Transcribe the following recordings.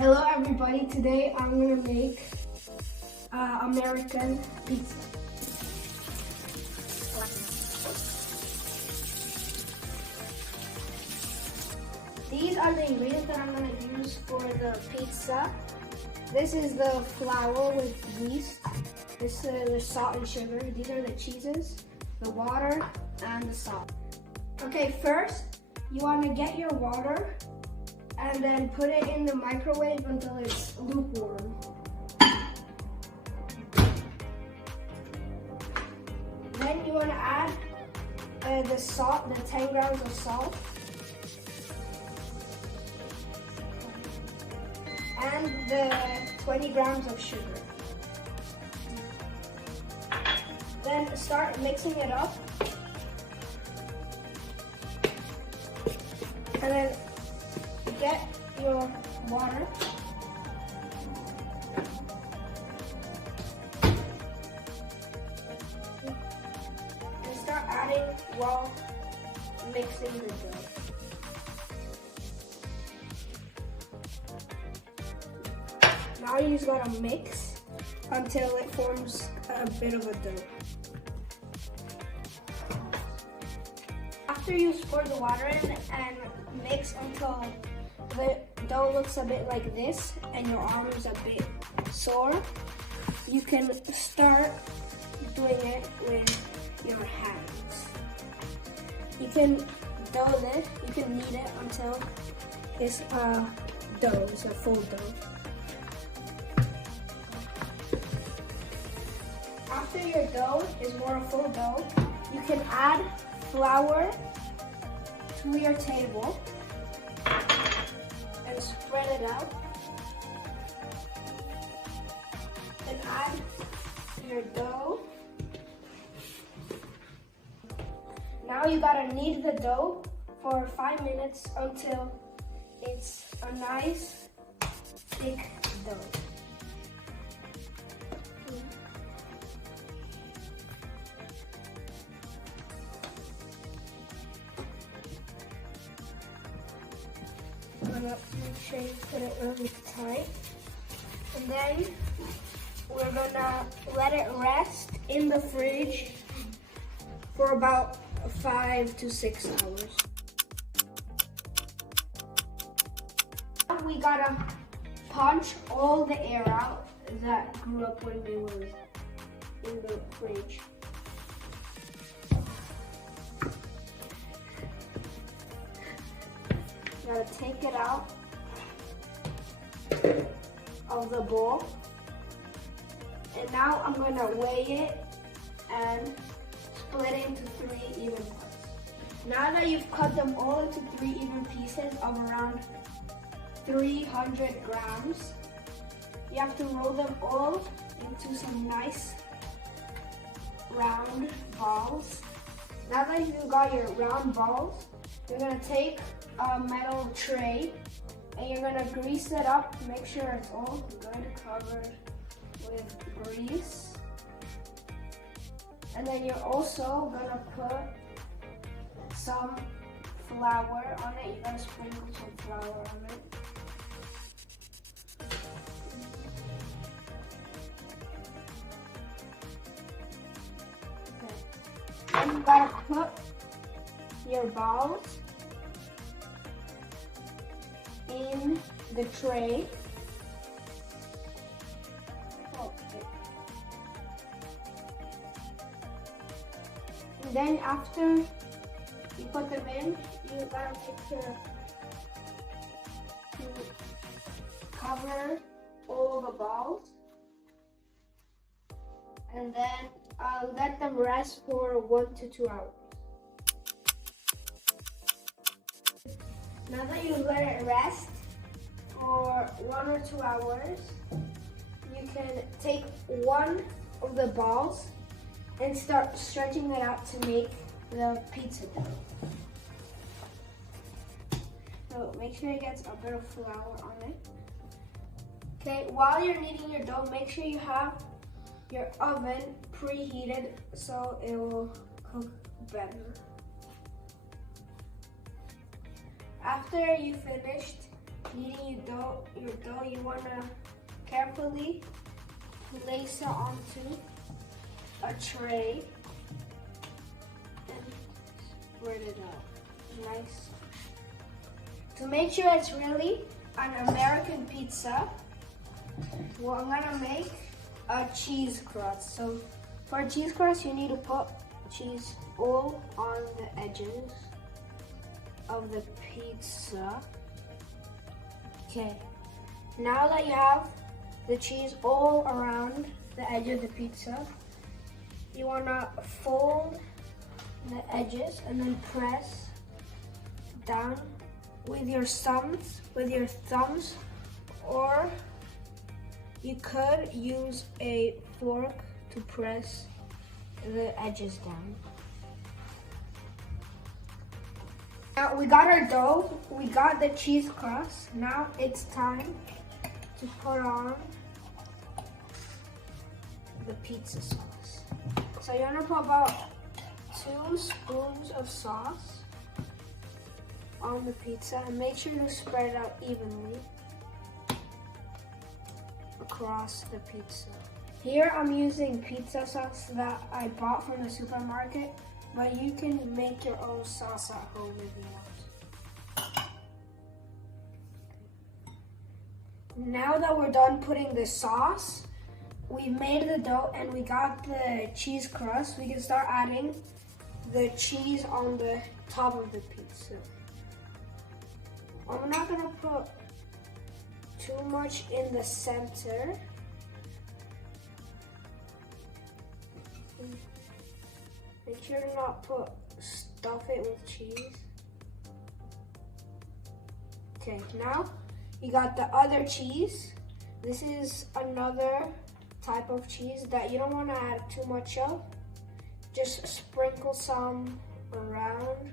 Hello everybody, today I'm gonna make American pizza. These are the ingredients that I'm gonna use for the pizza. This is the flour with yeast. This is the salt and sugar. These are the cheeses, the water, and the salt. Okay, first you wanna get your water and then put it in the microwave until it's lukewarm. Then you want to add the salt, the 10 grams of salt, and the 20 grams of sugar. Then start mixing it up, and then get your water. And start adding while mixing the dough. Now you just gotta mix until it forms a bit of a dough. After you pour the water in and mix until the dough looks a bit like this and your arm is a bit sore, you can start doing it with your hands. You can dough this, you can knead it until it's a dough, it's a full dough. After your dough is more a full dough, you can add flour to your table and spread it out, and add your dough. Now you gotta knead the dough for 5 minutes until it's a nice thick dough. I'm gonna make sure you put it really tight. And then we're gonna let it rest in the fridge for about 5 to 6 hours. We gotta punch all the air out that grew up when we were in the fridge. Gotta take it out of the bowl, and now I'm gonna weigh it and split it into 3 even parts. Now that you've cut them all into 3 even pieces of around 300 grams, you have to roll them all into some nice round balls. Now that you've got your round balls, you're gonna take a metal tray and you're gonna grease it up. Make sure it's all good, covered with grease. And then you're also gonna put some flour on it. You gotta sprinkle some flour on it. Okay. And you gotta put your balls in the tray. Okay. And then after you put them in, you gotta make sure to cover all the balls. And then let them rest for 1 to 2 hours. Now that you let it rest for 1 or 2 hours, you can take one of the balls and start stretching it out to make the pizza dough. So make sure it gets a bit of flour on it. Okay, while you're kneading your dough, make sure you have your oven preheated so it will cook better. After you finished Kneading your dough, you want to carefully place it onto a tray and spread it out. Nice. To make sure it's really an American pizza, well, I'm gonna make a cheese crust. So for a cheese crust, you need to put cheese all on the edges of the pizza. Okay, now that you have the cheese all around the edge of the pizza, you wanna fold the edges and then press down with your thumbs, or you could use a fork to press the edges down. Now we got our dough, we got the cheese crust. Now it's time to put on the pizza sauce. So you're gonna put about 2 spoons of sauce on the pizza and make sure to spread it out evenly across the pizza. Here I'm using pizza sauce that I bought from the supermarket, but you can make your own sauce at home if you want. Now that we're done putting the sauce, we've made the dough and we got the cheese crust, we can start adding the cheese on the top of the pizza. I'm not gonna put too much in the center. Make sure to not stuff it with cheese. Okay, now you got the other cheese. This is another type of cheese that you don't want to add too much of. Just sprinkle some around,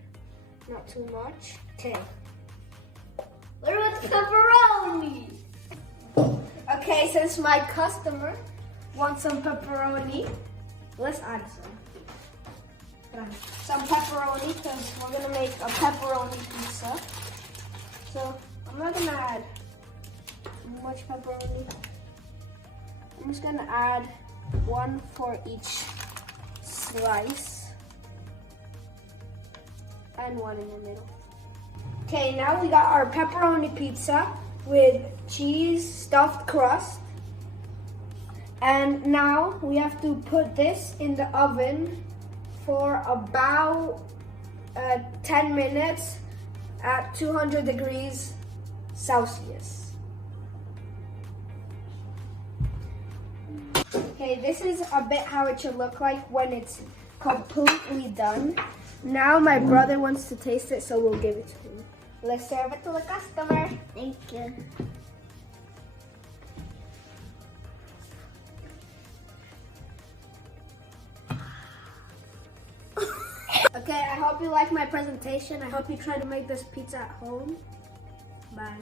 not too much. Okay. What about the pepperoni? Okay, since my customer wants some pepperoni, let's add some. Some pepperoni, because we're gonna make a pepperoni pizza. So I'm not gonna add much pepperoni. I'm just gonna add 1 for each slice and 1 in the middle. Okay, now we got our pepperoni pizza with cheese stuffed crust. And now we have to put this in the oven for about 10 minutes at 200 degrees Celsius. Okay, this is a bit how it should look like when it's completely done. Now my brother wants to taste it, so we'll give it to him. Let's serve it to the customer. Thank you. Okay, I hope you like my presentation. I hope you try to make this pizza at home. Bye.